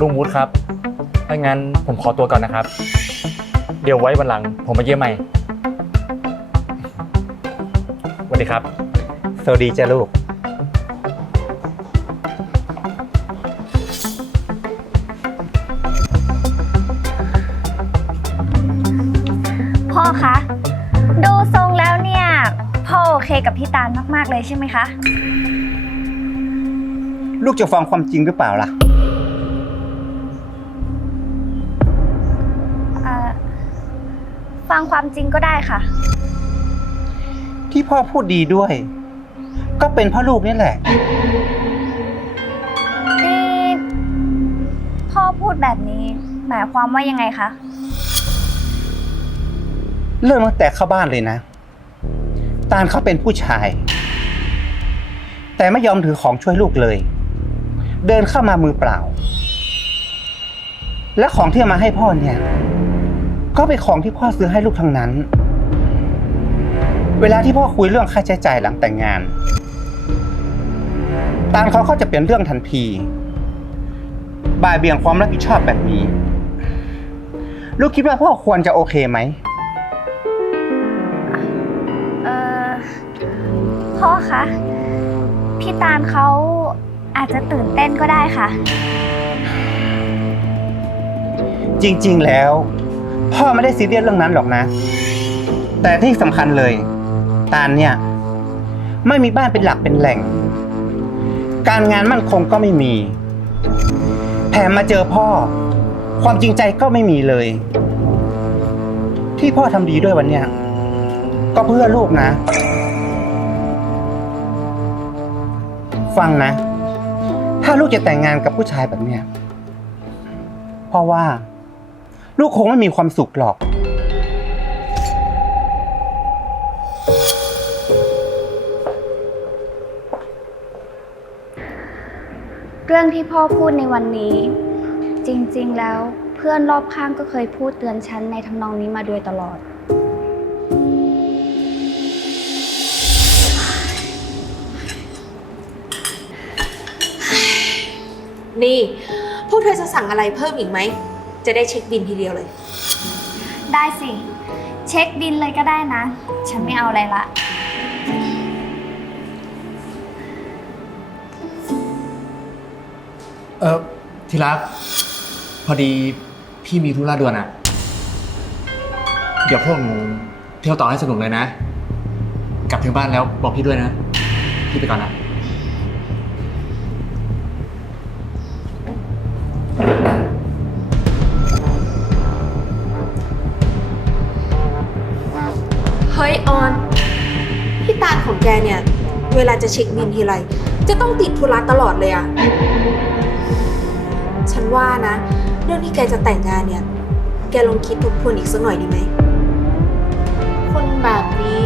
ลุงวุฒิครับถ้างั้นผมขอตัวก่อนนะครับ เดี๋ยวไว้วันหลัง ผมมาเยี่ยมใหม่สวัสดีครับ สวัสดีจ้าลูก พ่อคะ ดูทรงแล้วเนี่ย พ่อโอเคกับพี่ตาลมาก ๆ เลยใช่ไหมคะ ลูกจะฟังความจริงหรือเปล่าล่ะ ฟังความจริงก็ได้ค่ะ ที่พ่อพูดดีด้วย ก็เป็นเพ่อลูกนี่แหละ นี่พ่อพูดแบบนี้ หมายความว่ายังไงคะ เริ่มตั้งแต่เข้าบ้านเลยนะ ตาลเขาเป็นผู้ชาย แต่ไม่ยอมถือของช่วยลูกเลย เดินเข้ามามือเปล่า และของที่เอามาให้พ่อเนี่ย ก็เป็นของที่พ่อซื้อให้ลูกทั้งนั้น เวลาที่พ่อคุยเรื่องค่าใช้จ่ายหลังแต่งงาน ตาลเขาก็จะเป็นเรื่องทันทีบ่ายเบี่ยงความรับผิดชอบแบบนี้ ลูกคิดว่าพ่อควรจะโอเคไหม เอ่อพ่อคะ พี่ตาลเขาอาจจะตื่นเต้นก็ได้ค่ะ จริง ๆ แล้ว พ่อไม่ได้ซีเรียสเรื่องนั้นหรอกนะ แต่ที่สำคัญเลย ตาลเนี่ย ไม่มีบ้านเป็นหลักเป็นแหล่ง การงานมั่นคงก็ไม่มี แถมมาเจอพ่อ ความจริงใจก็ไม่มีเลย ที่พ่อทำดีด้วยวันเนี้ยก็เพื่อลูกนะ ฟังนะ ถ้าลูกจะแต่งงานกับผู้ชายแบบเนี้ยพราะว่า ลูกคงไม่มีความสุขหรอก เรื่องที่พ่อพูดในวันนี้ จริงๆแล้วเพื่อนรอบข้างก็เคยพูดเตือนฉันในทำนองนี้มาโดยตลอด นี่ พวกเธอจะสั่งอะไรเพิ่มอีกไหม จะได้เช็คบินทีเดียวเลย ได้สิ เช็คบินเลยก็ได้นะ ฉันไม่เอาอะไรละเออทีรัก พอดีพี่มีธุระด่วนอะเดี๋ยวพวกหนูเที่ยวต่อให้สนุกเลยนะ กลับถึงบ้านแล้วบอกพี่ด้วยนะ พี่ไปก่อนนะ กเนี่ย เวลาจะเช็คบินทีไร จะต้องติดธุระตลอดเลยอะฉันว่านะ เรื่องที่แกจะแต่งงานเนี่ย แกลองคิดทบทวนอีกสักหน่อยดีไหม คนแบบนี้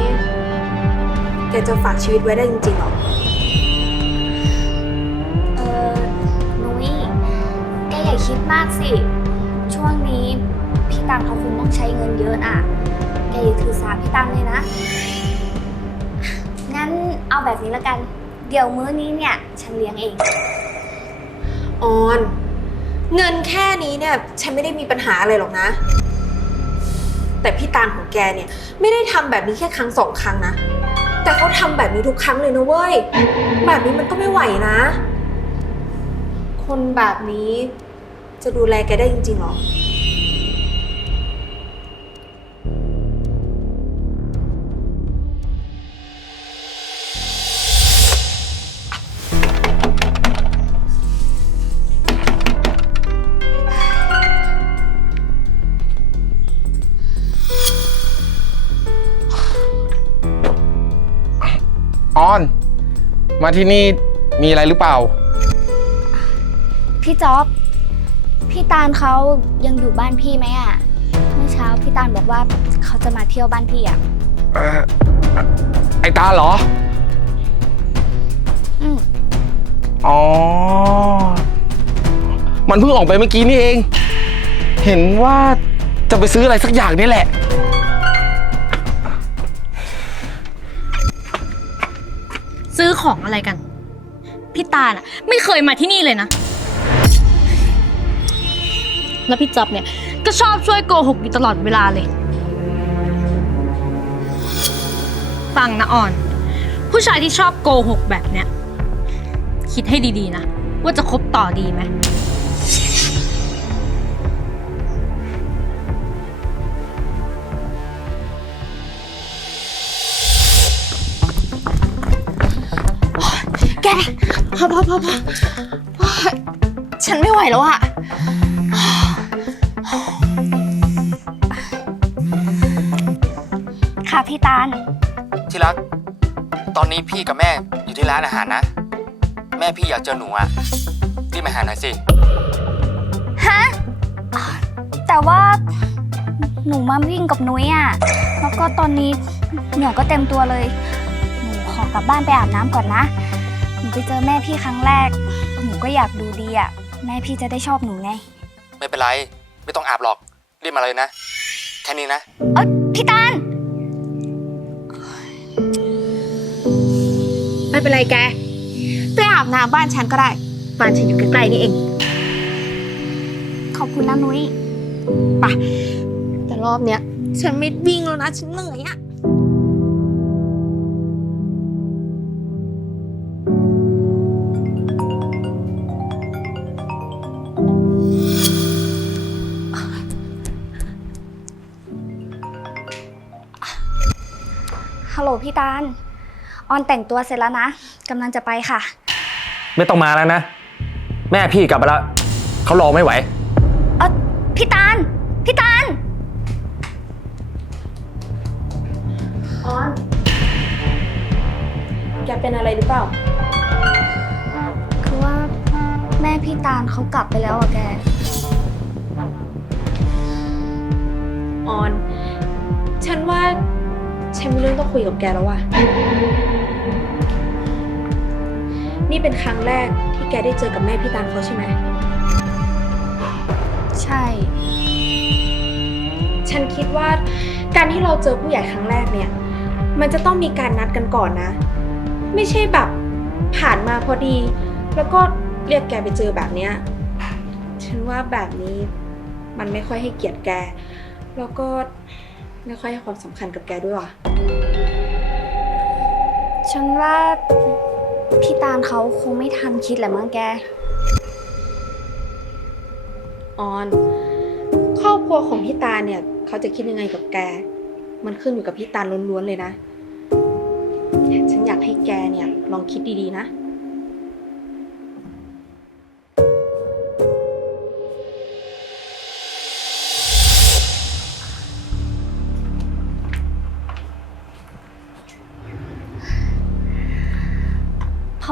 แกจะฝากชีวิตไว้ได้จริงๆหรอ เออนุ้ยแกอย่าคิดมากสิ ช่วงนี้พี่ตังเขาคงต้องใช้เงินเยอะอะ แกอย่าถือสาพี่ตังเลยนะงั้น เอาแบบนี้แล้วกัน เดี๋ยวมื้อนี้เนี่ย ฉันเลี้ยงเอง ออน เงินแค่นี้เนี่ย ฉันไม่ได้มีปัญหาอะไรหรอกนะ แต่พี่ตาลของแกเนี่ย ไม่ได้ทำแบบนี้แค่ครั้งสองครั้งนะ แต่เขาทำแบบนี้ทุกครั้งเลยนะเว้ย แบบนี้มันก็ไม่ไหวนะ คนแบบนี้จะดูแลแกได้จริงๆหรอ ออน มาที่นี่มีอะไรหรือเปล่า พี่จ๊อบ พี่ตาลเขายังอยู่บ้านพี่ไหมอะเมื่อเช้าพี่ตาลบอกว่าเขาจะมาเที่ยวบ้านพี่อะเอ่อไอตาเหรอ อืมอ๋อ มันเพิ่งออกไปเมื่อกี้นี่เอง เห็นว่าจะไปซื้ออะไรสักอย่างนี่แหละ ของอะไรกัน พี่ตาลอะไม่เคยมาที่นี่เลยนะ แล้วพี่จับเนี่ยก็ชอบช่วยโกหกอยู่ตลอดเวลาเลย ฟังนะอ่อน ผู้ชายที่ชอบโกหกแบบเนี้ย คิดให้ดีๆนะ ว่าจะคบต่อดีไหม อพอพอพอโอ๊ยฉันไม่ไหวแล้วอะค่ะพี่ตาล ที่รัก ตอนนี้พี่กับแม่อยู่ที่ร้านอาหารนะ แม่พี่อยากเจอหนูอะรีบมาหาหน่อยสิ ฮะ แต่ว่าหนูมาวิ่งกับนุ้ยอะแล้วก็ตอนนี้เหนียวก็เต็มตัวเลย หนูขอกลับบ้านไปอาบน้ำก่อนนะหนู ไปเจอแม่พี่ครั้งแรก หนูก็อยากดูดีอะแม่พี่จะได้ชอบหนูไง ไม่เป็นไร ไม่ต้องอาบหรอก รีบมาเลยนะ แค่นี้นะ เอ้ยพี่ตาลไม่เป็นไรแก ไปอาบน้ำบ้านฉันก็ได้ บ้านฉันอยู่ใกล้ๆนี่เอง ขอบคุณนะนุ้ยไปแต่รอบเนี้ย ฉันไม่วิ่งแล้วนะ ฉันเหนื่อยอะ พี่ตาล ออนแต่งตัวเสร็จแล้วนะกำลังจะไปค่ะ ไม่ต้องมาแล้วนะ แม่พี่กลับมาแล้วเขารอไม่ไหว เออพี่ตาล พี่ตาล ออน แกเป็นอะไรหรือเปล่า คือว่าแม่พี่ตาลเขากลับไปแล้วอะแก ออน ฉันว่า ฉันมีเรื่องต้องคุยกับแกแล้วว่ะ นี่เป็นครั้งแรกที่แกได้เจอกับแม่พี่ตาลเขาใช่ไหม ใช่ ฉันคิดว่าการที่เราเจอผู้ใหญ่ครั้งแรกเนี่ย มันจะต้องมีการนัดกันก่อนนะ ไม่ใช่แบบผ่านมาพอดี แล้วก็เรียกแกไปเจอแบบเนี้ย ฉันว่าแบบนี้มันไม่ค่อยให้เกียรติแก แล้วก็ ไม่ค่อยให้ความสำคัญกับแกด้วยว่ะ ฉันว่าพี่ตาลเขาคงไม่ทันคิดแหละมั้งแก ออน ครอบครัวของพี่ตาลเนี่ย เขาจะคิดยังไงกับแก มันขึ้นอยู่กับพี่ตาลล้วนๆเลยนะ ฉันอยากให้แกเนี่ยลองคิดดีๆนะ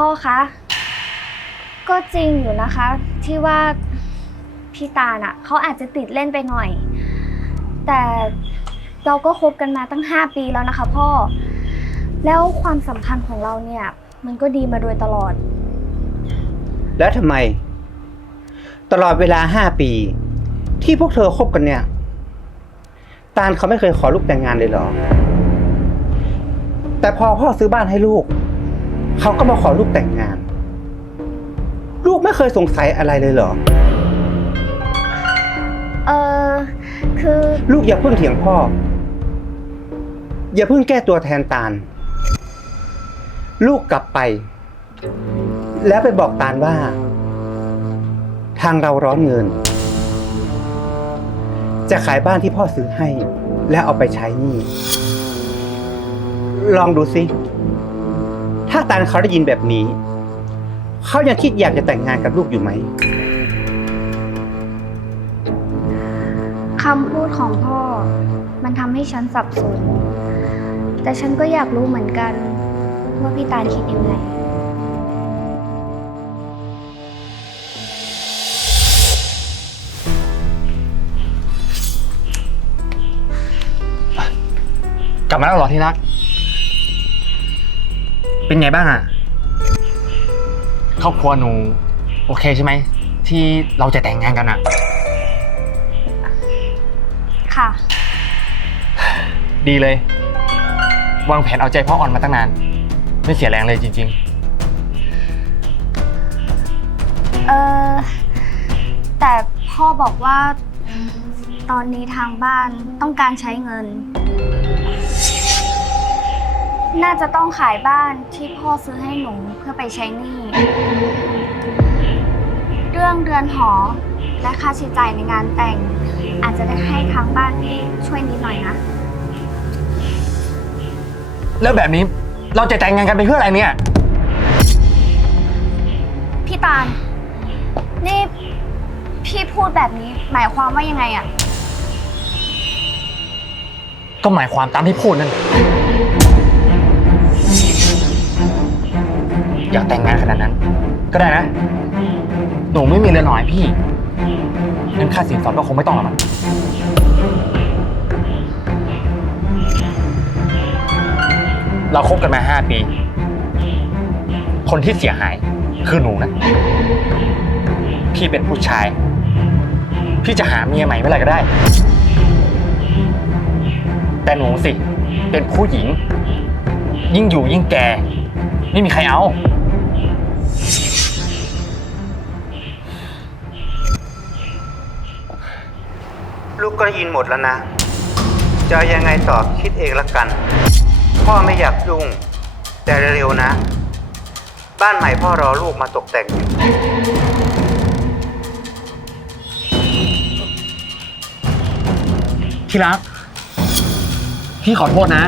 พ่อคะ ก็จริงอยู่นะคะ ที่ว่าพี่ตาลอะเขาอาจจะติดเล่นไปหน่อย แต่เราก็คบกันมาตั้ง 5 ปีแล้วนะคะพ่อ แล้วความสัมพันธ์ของเราเนี่ย มันก็ดีมาโดยตลอด แล้วทำไม ตลอดเวลาห้าปี ที่พวกเธอคบกันเนี่ย ตาลเขาไม่เคยขอลูกแต่งงานเลยเหรอ แต่พอพ่อซื้อบ้านให้ลูก เขาก็มาขอลูกแต่งงาน ลูกไม่เคยสงสัยอะไรเลยเหรอ เออคือ ลูกอย่าเพิ่งเถียงพ่อ อย่าเพิ่งแก้ตัวแทนตาล ลูกกลับไป แล้วไปบอกตาลว่า ทางเราร้อนเงิน จะขายบ้านที่พ่อซื้อให้ แล้วเอาไปใช้หนี้ ลองดูสิ ถ้าตาลเขาได้ยินแบบนี้ เขายังคิดอยากจะแต่งงานกับลูกอยู่ไหม คำพูดของพ่อ มันทำให้ฉันสับสน แต่ฉันก็อยากรู้เหมือนกัน ว่าพี่ตาลคิดยังไง กลับมาแล้วเหรอที่รัก เป็นไงบ้างอะครอบครัวหนู โอเคใช่ไหม ที่เราจะแต่งงานกันอะค่ะ ดีเลย วางแผนเอาใจพ่ออ่อนมาตั้งนาน ไม่เสียแรงเลยจริง เออแต่พพ่อบอกว่าตอนนี้ทางบ้านต้องการใช้เงิน น่าจะต้องขายบ้านที่พ่อซื้อให้หนูเพื่อไปใช้หนี้ เรื่องเรือนหอ และค่าใช้จ่ายในงานแต่ง อาจจะได้ให้ทางบ้านพี่ช่วยนิดหน่อยนะ แล้วแบบนี้เราจะแต่งงานกันไปเพื่ออะไรเนี่ย พี่ตาล นี่ พี่พูดแบบนี้หมายความว่ายังไงอะก็หมายความตามที่พูดนั่น อยากแต่งงานขนาดนั้น ก็ได้นะ หนูไม่มีเรือนหอให้พี่งั้นค่าสินสอดก็คงไม่ต้องหรอกมั้งเราคบกันมาห้าปี คนที่เสียหายคือหนูนะ พี่เป็นผู้ชาย พี่จะหาเมียใหม่เมื่อไหร่ก็ได้ แต่หนูสิ เป็นผู้หญิง ยิ่งอยู่ยิ่งแก่ ไม่มีใครเอา ลูกก็ได้ยินหมดแล้วนะ จะเอายังไงต่อคิดเองละกัน พ่อไม่อยากยุ่ง แต่เร็วๆนะ บ้านใหม่พ่อรอลูกมาตกแต่งอยู่ที่รัก พี่ขอโทษนะ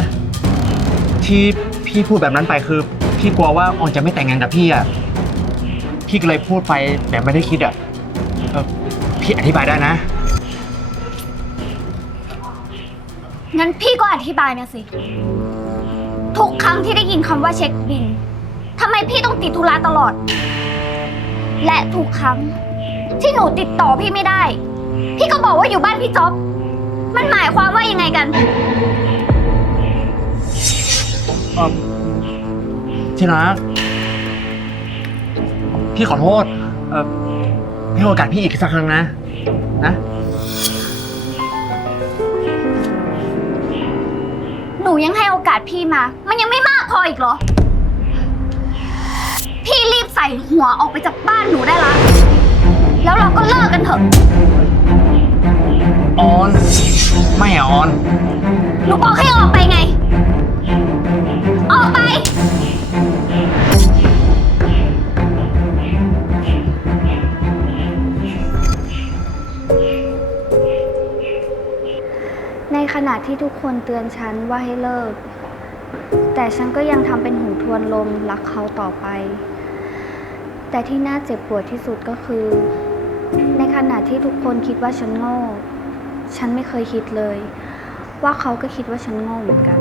ที่พี่พูดแบบนั้นไปคือ พี่กลัวว่าออนจะไม่แต่งงานกับพี่อะพี่ก็เลยพูดไปแบบไม่ได้คิดอะเออพี่อธิบายได้นะ งั้นพี่ก็อธิบายมาสิ ทุกครั้งที่ได้ยินคำว่าเช็คบินทำไมพี่ต้องติดธุระตลอด และทุกครั้ง ที่หนูติดต่อพี่ไม่ได้ พี่ก็บอกว่าอยู่บ้านพี่จ๊อบ มันหมายความว่ายังไงกัน เอ่อที่รักพี่ขอโทษ เออให้โอกาสพี่อีกสักครั้งนะ นะ นูยังให้โอกาสพี่มา มันยังไม่มากพออีกเหรอ พี่รีบใส่หัวออกไปจากบ้านหนูได้ละ แล้วเราก็เลิกกันเถอะ ออน ไม่อะออน หนูบอกให้ออกไป ทุกคนเตือนฉันว่าให้เลิก แต่ฉันก็ยังทำเป็นหูทวนลมรักเขาต่อไป แต่ที่น่าเจ็บปวดที่สุดก็คือ ในขณะที่ทุกคนคิดว่าฉันโง่ ฉันไม่เคยคิดเลย ว่าเขาก็คิดว่าฉันโง่เหมือนกัน